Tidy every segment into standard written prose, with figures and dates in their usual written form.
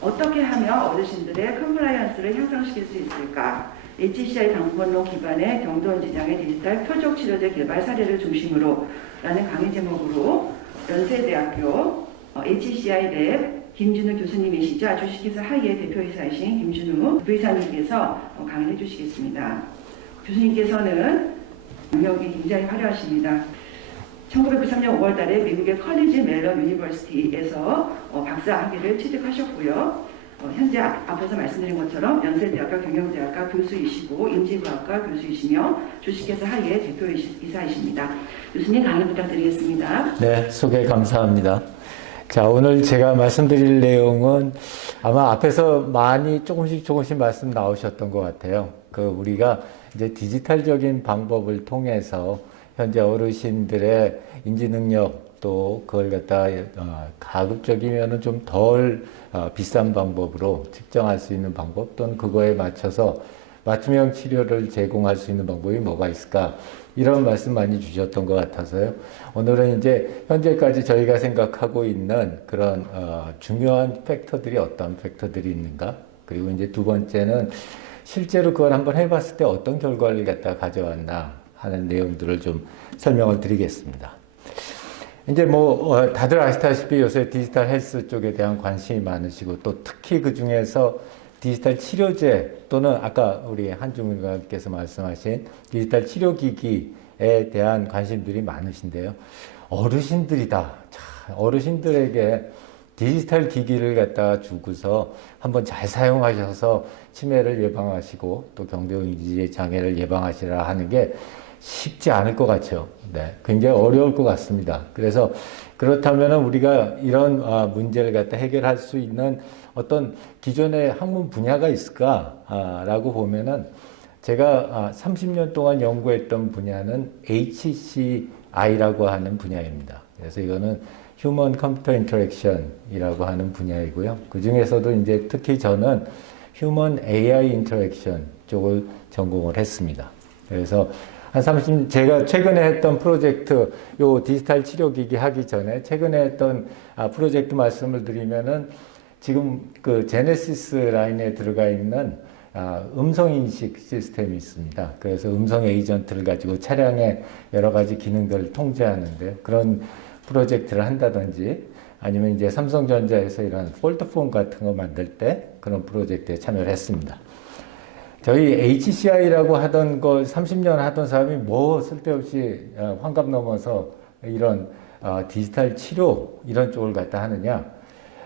어떻게 하면 어르신들의 컴플라이언스를 향상시킬 수 있을까? HCI 당번호 기반의 경도원지장의 디지털 표적 치료제 개발 사례를 중심으로 라는 강의 제목으로 연세대학교 HCI 랩 김준우 교수님이시자 주식회사 하이의 대표이사이신 김준우 부이사님께서 강의를 해주시겠습니다. 교수님께서는 경력이 굉장히 화려하십니다. 1993년 5월 달에 미국의 커리지 멜론 유니버시티에서 박사 학위를 취득하셨고요. 현재 앞에서 말씀드린 것처럼 연세대학교 경영대학과 교수이시고 인지과학과 교수이시며 주식회사 하이의 대표이사이십니다. 교수님 강의 부탁드리겠습니다. 네, 소개 감사합니다. 자, 오늘 제가 말씀드릴 내용은 아마 앞에서 많이 조금씩 말씀 나오셨던 것 같아요. 우리가 이제 디지털적인 방법을 통해서 현재 어르신들의 인지 능력 또 그걸 갖다 가급적이면은 좀 덜 비싼 방법으로 측정할 수 있는 방법 또는 그거에 맞춰서 맞춤형 치료를 제공할 수 있는 방법이 뭐가 있을까? 이런 말씀 많이 주셨던 것 같아서요. 오늘은 이제 현재까지 저희가 생각하고 있는 그런 중요한 팩터들이 어떤 팩터들이 있는가? 그리고 이제 두 번째는 실제로 그걸 한번 해봤을 때 어떤 결과를 갖다 가져왔나 하는 내용들을 좀 설명을 드리겠습니다. 이제 다들 아시다시피 요새 디지털 헬스 쪽에 대한 관심이 많으시고 또 특히 그 중에서 디지털 치료제 또는 아까 우리 한중훈 의원께서 말씀하신 디지털 치료기기에 대한 관심들이 많으신데요. 어르신들이다. 어르신들에게 디지털 기기를 갖다가 주고서 한번 잘 사용하셔서 치매를 예방하시고 또 경동인지 장애를 예방하시라 하는 게 쉽지 않을 것 같죠. 네, 굉장히 어려울 것 같습니다. 그래서 그렇다면 우리가 이런 문제를 갖다 해결할 수 있는 어떤 기존의 학문 분야가 있을까라고 보면은 제가 30년 동안 연구했던 분야는 HCI라고 하는 분야입니다. 그래서 이거는 Human Computer Interaction이라고 하는 분야이고요. 그 중에서도 이제 특히 저는 Human AI Interaction 쪽을 전공을 했습니다. 그래서 제가 최근에 했던 프로젝트, 요 디지털 치료기기 하기 전에 최근에 했던 프로젝트 말씀을 드리면은 지금 그 제네시스 라인에 들어가 있는 음성인식 시스템이 있습니다. 그래서 음성 에이전트를 가지고 차량의 여러 가지 기능들을 통제하는데 그런 프로젝트를 한다든지 아니면 이제 삼성전자에서 이런 폴드폰 같은 거 만들 때 그런 프로젝트에 참여를 했습니다. 저희 HCI라고 하던 걸 30년 하던 사람이 쓸데없이 환갑 넘어서 이런 디지털 치료 이런 쪽을 갖다 하느냐.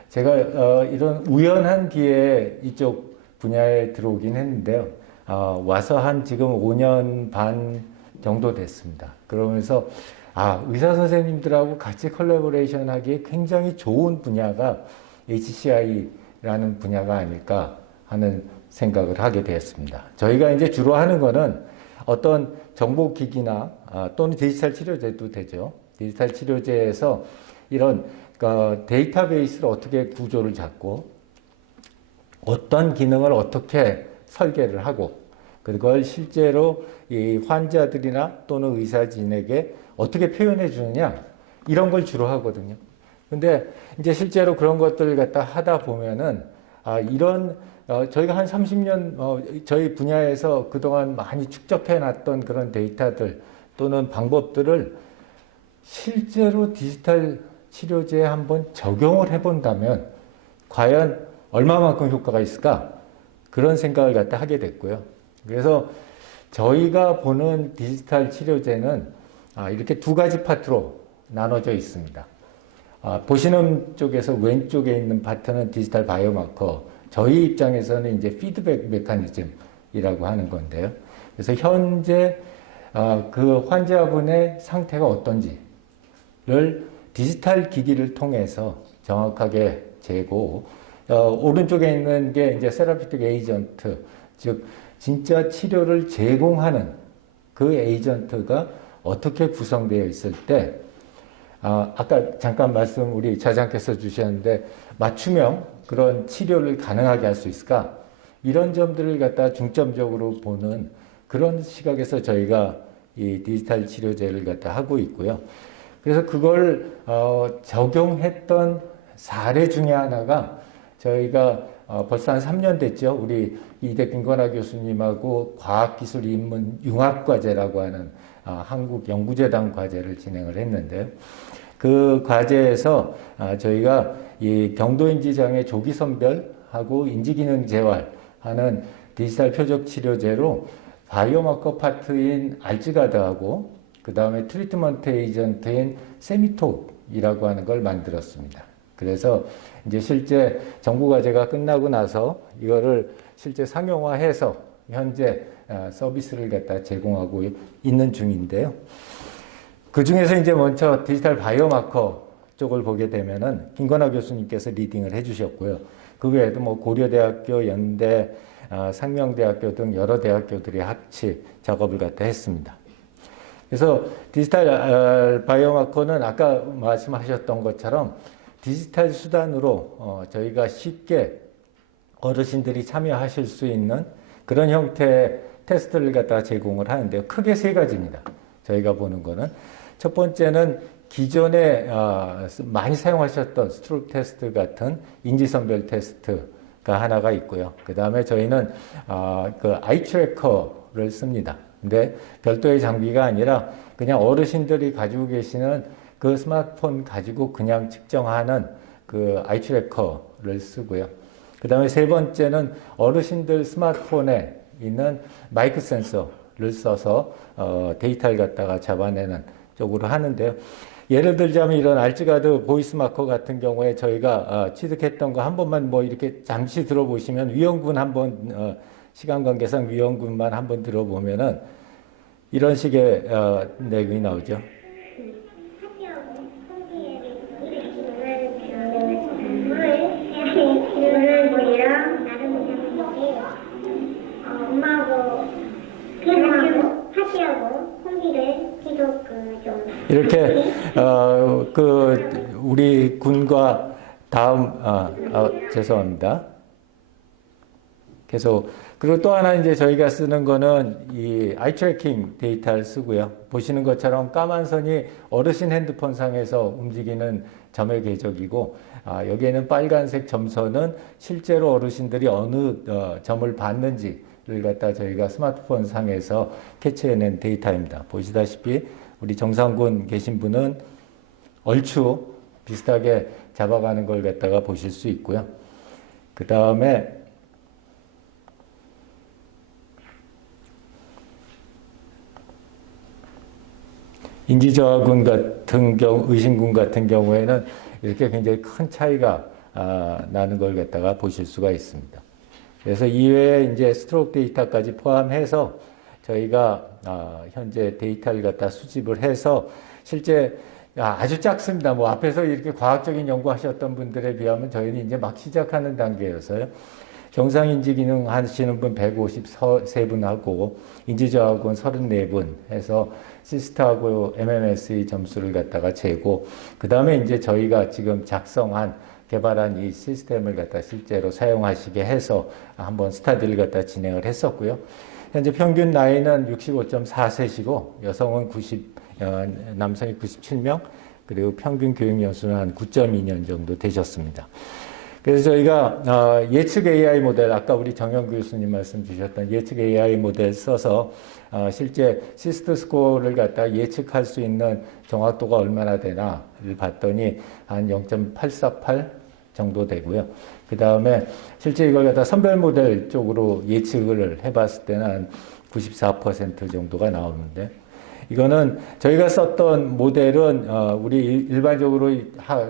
제가 이런 우연한 기회에 이쪽 분야에 들어오긴 했는데요. 와서 한 지금 5년 반 정도 됐습니다. 그러면서 의사 선생님들하고 같이 컬래버레이션 하기에 굉장히 좋은 분야가 HCI라는 분야가 아닐까 하는 생각을 하게 되었습니다. 저희가 이제 주로 하는 거는 어떤 정보기기나 또는 디지털 치료제도 되죠. 디지털 치료제에서 이런 데이터베이스를 어떻게 구조를 잡고 어떤 기능을 어떻게 설계를 하고 그걸 실제로 이 환자들이나 또는 의사진에게 어떻게 표현해 주느냐 이런 걸 주로 하거든요. 근데 이제 실제로 그런 것들을 갖다 하다 보면은 저희가 한 30년 저희 분야에서 그동안 많이 축적해 놨던 그런 데이터들 또는 방법들을 실제로 디지털 치료제에 한번 적용을 해 본다면 과연 얼마만큼 효과가 있을까? 그런 생각을 갖다 하게 됐고요. 그래서 저희가 보는 디지털 치료제는 이렇게 두 가지 파트로 나눠져 있습니다. 보시는 쪽에서 왼쪽에 있는 파트는 디지털 바이오마커, 저희 입장에서는 이제 피드백 메커니즘이라고 하는 건데요. 그래서 현재 그 환자분의 상태가 어떤지를 디지털 기기를 통해서 정확하게 재고, 오른쪽에 있는 게 이제 세라피틱 에이전트, 즉 진짜 치료를 제공하는 그 에이전트가 어떻게 구성되어 있을 때, 아까 잠깐 말씀 우리 차장께서 주셨는데 맞춤형 그런 치료를 가능하게 할 수 있을까? 이런 점들을 갖다 중점적으로 보는 그런 시각에서 저희가 이 디지털 치료제를 갖다 하고 있고요. 그래서 그걸 적용했던 사례 중에 하나가 저희가 벌써 한 3년 됐죠. 우리 이대 김건아 교수님하고 과학기술 인문 융합과제라고 하는 한국연구재단 과제를 진행을 했는데요. 그 과제에서 저희가 이 경도인지장애 조기 선별하고 인지기능 재활하는 디지털 표적 치료제로 바이오마커 파트인 알츠가드하고 그 다음에 트리트먼트 에이전트인 세미톡이라고 하는 걸 만들었습니다. 그래서 이제 실제 정부 과제가 끝나고 나서 이거를 실제 상용화해서 현재 서비스를 갖다 제공하고 있는 중인데요. 그 중에서 이제 먼저 디지털 바이오마커 쪽을 보게 되면은 김건아 교수님께서 리딩을 해주셨고요. 그 외에도 뭐 고려대학교, 연대, 상명대학교 등 여러 대학교들이 같이 작업을 갖다 했습니다. 그래서 디지털 바이오마커는 아까 말씀하셨던 것처럼 디지털 수단으로 저희가 쉽게 어르신들이 참여하실 수 있는 그런 형태의 테스트를 갖다가 제공을 하는데요. 크게 세 가지입니다. 저희가 보는 거는. 첫 번째는 기존에 많이 사용하셨던 스트로크 테스트 같은 인지선별 테스트가 하나가 있고요. 그 다음에 저희는 그 아이 트래커를 씁니다. 근데 별도의 장비가 아니라 그냥 어르신들이 가지고 계시는 그 스마트폰 가지고 그냥 측정하는 그 아이 트래커를 쓰고요. 그 다음에 세 번째는 어르신들 스마트폰에 있는 마이크 센서를 써서 데이터를 갖다가 잡아내는 쪽으로 하는데요. 예를 들자면 이런 알츠가드 보이스 마커 같은 경우에 저희가 취득했던 거 한 번만 뭐 이렇게 잠시 들어보시면 위험군 한번 시간 관계상 위험군만 한번 들어보면은 이런 식의 내용이 나오죠. 이렇게 우리 군과 다음 죄송합니다. 계속 그리고 또 하나 이제 저희가 쓰는 거는 이 아이 트래킹 데이터를 쓰고요. 보시는 것처럼 까만 선이 어르신 핸드폰 상에서 움직이는 점의 궤적이고 여기에는 빨간색 점선은 실제로 어르신들이 어느 점을 봤는지를 갖다 저희가 스마트폰 상에서 캐치해낸 데이터입니다. 보시다시피 우리 정상군 계신 분은 얼추 비슷하게 잡아가는 걸 갖다가 보실 수 있고요. 그 다음에 인지저하군 같은 경우, 의심군 같은 경우에는 이렇게 굉장히 큰 차이가 나는 걸 갖다가 보실 수가 있습니다. 그래서 이외에 이제 스트로크 데이터까지 포함해서 저희가 현재 데이터를 갖다 수집을 해서 실제 아주 작습니다. 뭐 앞에서 이렇게 과학적인 연구하셨던 분들에 비하면 저희는 이제 막 시작하는 단계여서요. 정상인지 기능 하시는 분 153분하고 인지저하고는 34분 해서 시스트하고 MMS의 점수를 갖다가 재고 그 다음에 이제 저희가 지금 개발한 이 시스템을 갖다 실제로 사용하시게 해서 한번 스타디를 갖다 진행을 했었고요. 현재 평균 나이는 65.4세시고 남성이 97명 그리고 평균 교육 연수는 한 9.2년 정도 되셨습니다. 그래서 저희가 예측 AI 모델, 아까 우리 정영 교수님 말씀 주셨던 예측 AI 모델 써서 실제 시스트 스코어를 갖다 예측할 수 있는 정확도가 얼마나 되나를 봤더니 한 0.848 정도 되고요. 그 다음에 실제 이걸 갖다 선별 모델 쪽으로 예측을 해봤을 때는 한 94% 정도가 나오는데 이거는 저희가 썼던 모델은 우리 일반적으로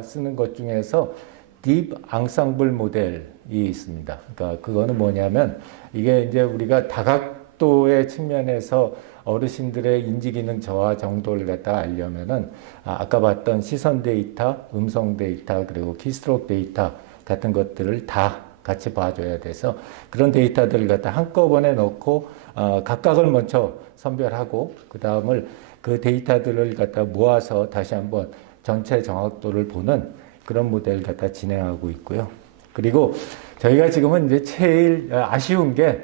쓰는 것 중에서 딥 앙상블 모델이 있습니다. 그러니까 그거는 뭐냐면 이게 이제 우리가 다각도의 측면에서 어르신들의 인지기능 저하 정도를 갖다 알려면은 아까 봤던 시선 데이터, 음성 데이터, 그리고 키스트로크 데이터 같은 것들을 다 같이 봐줘야 돼서 그런 데이터들을 갖다 한꺼번에 넣고 각각을 먼저 선별하고 그 다음을 그 데이터들을 갖다 모아서 다시 한번 전체 정확도를 보는 그런 모델을 갖다 진행하고 있고요. 그리고 저희가 지금은 이제 제일 아쉬운 게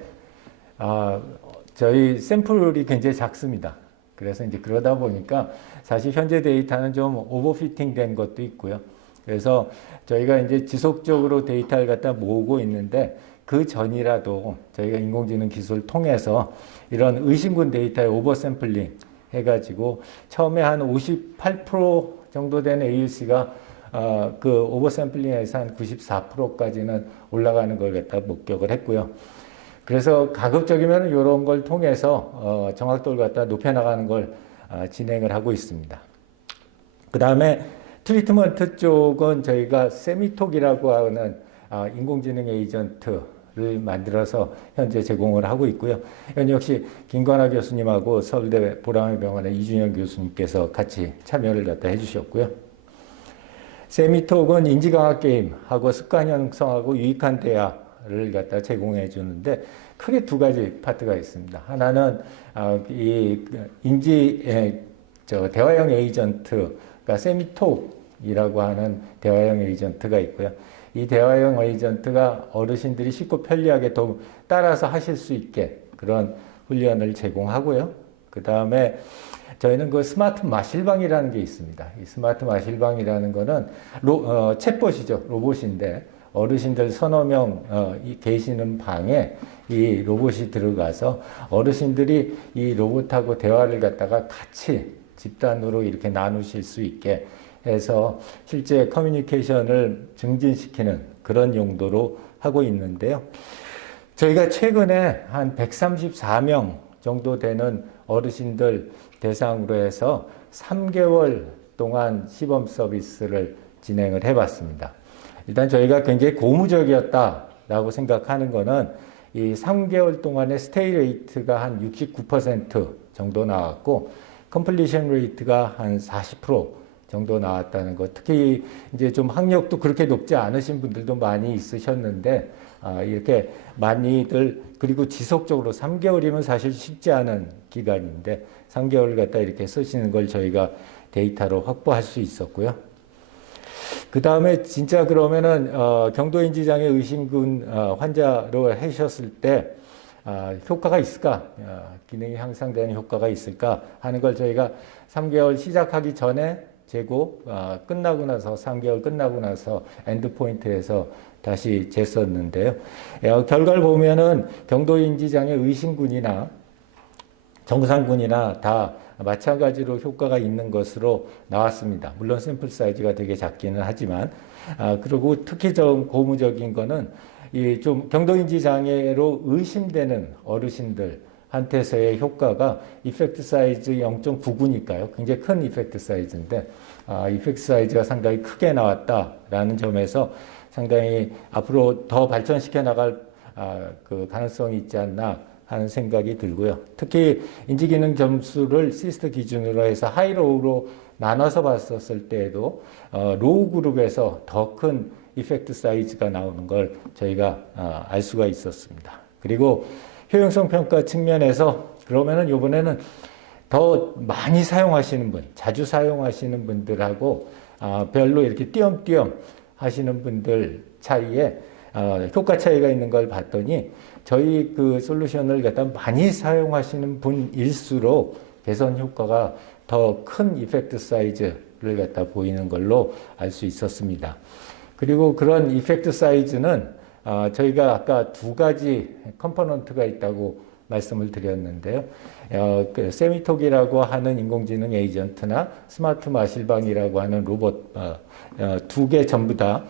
저희 샘플이 굉장히 작습니다. 그래서 이제 그러다 보니까 사실 현재 데이터는 좀 오버피팅 된 것도 있고요. 그래서 저희가 이제 지속적으로 데이터를 갖다 모으고 있는데 그 전이라도 저희가 인공지능 기술을 통해서 이런 의심군 데이터의 오버샘플링 해가지고 처음에 한 58% 정도 되는 AUC가 그 오버샘플링에서 한 94%까지는 올라가는 걸 갖다 목격을 했고요. 그래서 가급적이면 이런 걸 통해서 정확도를 갖다 높여나가는 걸 진행을 하고 있습니다. 그 다음에 트리트먼트 쪽은 저희가 세미톡이라고 하는 인공지능 에이전트를 만들어서 현재 제공을 하고 있고요. 이건 역시 김관하 교수님하고 서울대 보라매 병원의 이준영 교수님께서 같이 참여를 갖다 해주셨고요. 세미톡은 인지강화 게임하고 습관 형성하고 유익한 대화를 갖다 제공해 주는데 크게 두 가지 파트가 있습니다. 하나는 이 대화형 에이전트가 세미톡이라고 하는 대화형 에이전트가 있고요. 이 대화형 에이전트가 어르신들이 쉽고 편리하게 더 따라서 하실 수 있게 그런 훈련을 제공하고요. 그 다음에 저희는 그 스마트 마실방이라는 게 있습니다. 이 스마트 마실방이라는 거는 챗봇이죠. 로봇인데 어르신들 서너 명 계시는 방에 이 로봇이 들어가서 어르신들이 이 로봇하고 대화를 갖다가 같이 집단으로 이렇게 나누실 수 있게 해서 실제 커뮤니케이션을 증진시키는 그런 용도로 하고 있는데요. 저희가 최근에 한 134명 정도 되는 어르신들 대상으로 해서 3개월 동안 시범 서비스를 진행을 해봤습니다. 일단 저희가 굉장히 고무적이었다라고 생각하는 거는 이 3개월 동안의 스테이 레이트가 한 69% 정도 나왔고 컴플리션 레이트가 한 40% 정도 나왔다는 것. 특히 이제 좀 학력도 그렇게 높지 않으신 분들도 많이 있으셨는데 이렇게 많이들 그리고 지속적으로 3개월이면 사실 쉽지 않은 기간인데 3개월을 갖다 이렇게 쓰시는 걸 저희가 데이터로 확보할 수 있었고요. 그 다음에 진짜 그러면은 경도인지장애 의심군 환자로 하셨을 때 효과가 있을까? 기능이 향상되는 효과가 있을까? 하는 걸 저희가 3개월 시작하기 전에 재고 끝나고 나서 3개월 끝나고 나서 엔드포인트에서 다시 쟀었는데요. 결과를 보면은 경도인지장애 의심군이나 정상군이나 다 마찬가지로 효과가 있는 것으로 나왔습니다. 물론 샘플 사이즈가 되게 작기는 하지만 그리고 특히 좀 고무적인 거는 이 좀 경도인지 장애로 의심되는 어르신들한테서의 효과가 이펙트 사이즈 0.99니까요. 굉장히 큰 이펙트 사이즈인데 이펙트 사이즈가 상당히 크게 나왔다라는 점에서 상당히 앞으로 더 발전시켜 나갈 그 가능성이 있지 않나 하는 생각이 들고요. 특히 인지기능 점수를 시스트 기준으로 해서 하이로우로 나눠서 봤었을 때에도 로우 그룹에서 더 큰 이펙트 사이즈가 나오는 걸 저희가 알 수가 있었습니다. 그리고 효용성 평가 측면에서 그러면은 이번에는 더 많이 사용하시는 분, 자주 사용하시는 분들하고 별로 이렇게 띄엄띄엄 하시는 분들 차이에 효과 차이가 있는 걸 봤더니 저희 그 솔루션을 갖다 많이 사용하시는 분일수록 개선 효과가 더 큰 이펙트 사이즈를 갖다 보이는 걸로 알 수 있었습니다. 그리고 그런 이펙트 사이즈는 저희가 아까 두 가지 컴포넌트가 있다고 말씀을 드렸는데요. 그 세미톡이라고 하는 인공지능 에이전트나 스마트 마실방이라고 하는 로봇 두 개 전부 다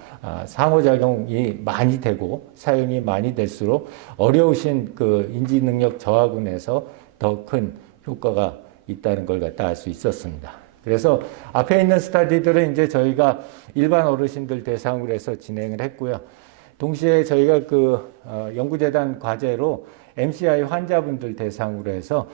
상호작용이 많이 되고 사용이 많이 될수록 어려우신 그 인지 능력 저하군에서 더 큰 효과가 있다는 걸 갖다 알 수 있었습니다. 그래서 앞에 있는 스터디들은 이제 저희가 일반 어르신들 대상으로 해서 진행을 했고요. 동시에 저희가 그 연구재단 과제로 MCI 환자분들 대상으로 해서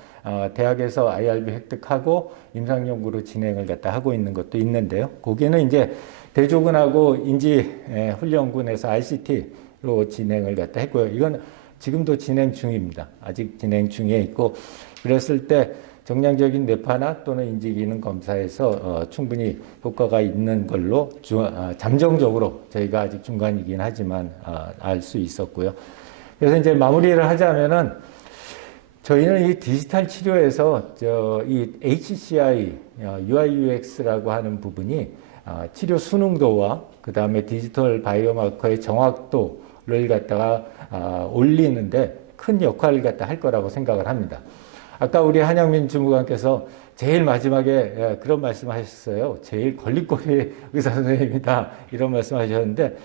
대학에서 IRB 획득하고 임상연구로 진행을 갖다 하고 있는 것도 있는데요. 거기는 이제 대조군하고 인지훈련군에서 RCT로 진행을 갖다 했고요. 이건 지금도 진행 중입니다. 아직 진행 중에 있고 그랬을 때 정량적인 뇌파나 또는 인지기능 검사에서 충분히 효과가 있는 걸로 잠정적으로 저희가 아직 중간이긴 하지만 알 수 있었고요. 그래서 이제 마무리를 하자면은 저희는 이 디지털 치료에서 이 HCI, UI UX라고 하는 부분이 치료 순응도와 그 다음에 디지털 바이오마커의 정확도를 갖다가 올리는데 큰 역할을 갖다 할 거라고 생각을 합니다. 아까 우리 한양민 주무관께서 제일 마지막에 그런 말씀하셨어요. 제일 걸림돌이 의사 선생님이다 이런 말씀하셨는데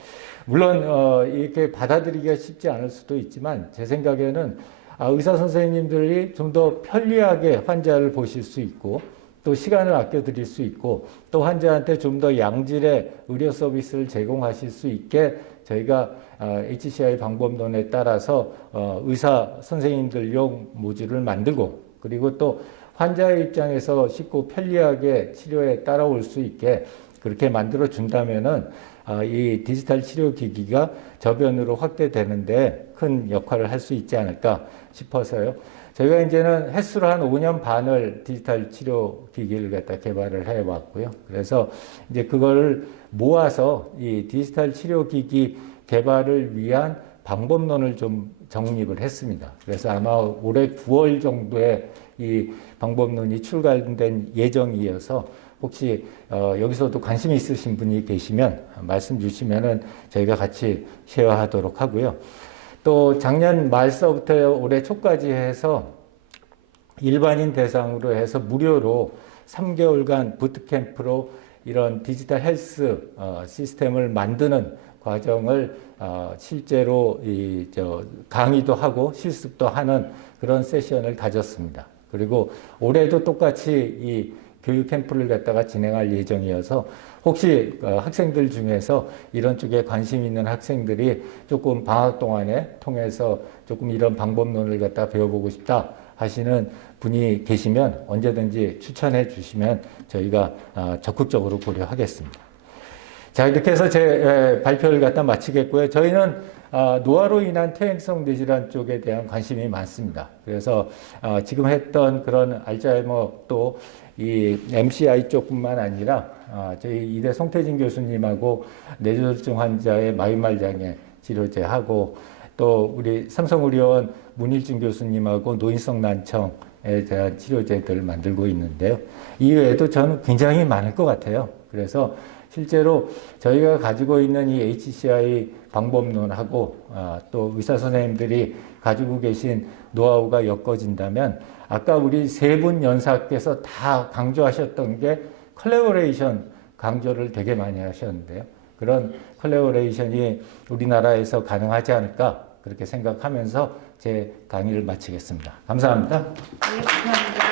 물론 이렇게 받아들이기가 쉽지 않을 수도 있지만 제 생각에는 의사 선생님들이 좀 더 편리하게 환자를 보실 수 있고 또 시간을 아껴 드릴 수 있고 또 환자한테 좀 더 양질의 의료 서비스를 제공하실 수 있게 저희가 HCI 방법론에 따라서 의사 선생님들용 모듈을 만들고 그리고 또 환자의 입장에서 쉽고 편리하게 치료에 따라올 수 있게 그렇게 만들어 준다면은 이 디지털 치료 기기가 저변으로 확대되는데 큰 역할을 할 수 있지 않을까 싶어서요. 저희가 이제는 횟수로 한 5년 반을 디지털 치료 기기를 갖다 개발을 해 왔고요. 그래서 이제 그거를 모아서 이 디지털 치료 기기 개발을 위한 방법론을 좀 정립을 했습니다. 그래서 아마 올해 9월 정도에 이 방법론이 출간된 예정이어서 혹시 여기서도 관심 있으신 분이 계시면 말씀 주시면은 저희가 같이 쉐어하도록 하고요. 또 작년 말서부터 올해 초까지 해서 일반인 대상으로 해서 무료로 3개월간 부트캠프로 이런 디지털 헬스 시스템을 만드는 과정을 실제로 강의도 하고 실습도 하는 그런 세션을 가졌습니다. 그리고 올해도 똑같이 이 교육 캠프를 갖다가 진행할 예정이어서 혹시 학생들 중에서 이런 쪽에 관심 있는 학생들이 조금 방학 동안에 통해서 조금 이런 방법론을 갖다 배워보고 싶다 하시는 분이 계시면 언제든지 추천해 주시면 저희가 적극적으로 고려하겠습니다. 자, 이렇게 해서 제 발표를 갖다 마치겠고요. 저희는 노화로 인한 퇴행성 뇌질환 쪽에 대한 관심이 많습니다. 그래서 지금 했던 그런 알츠하이머 또 이 MCI 쪽뿐만 아니라 저희 이대 송태진 교수님하고 뇌졸중 환자의 마유말 장애 치료제하고 또 우리 삼성의료원 문일준 교수님하고 노인성 난청에 대한 치료제들을 만들고 있는데요. 이외에도 저는 굉장히 많을 것 같아요. 그래서 실제로 저희가 가지고 있는 이 HCI 방법론하고 또 의사 선생님들이 가지고 계신 노하우가 엮어진다면 아까 우리 세 분 연사께서 다 강조하셨던 게 컬래버레이션 강조를 되게 많이 하셨는데요. 그런 컬래버레이션이 우리나라에서 가능하지 않을까 그렇게 생각하면서 제 강의를 마치겠습니다. 감사합니다. 네, 감사합니다.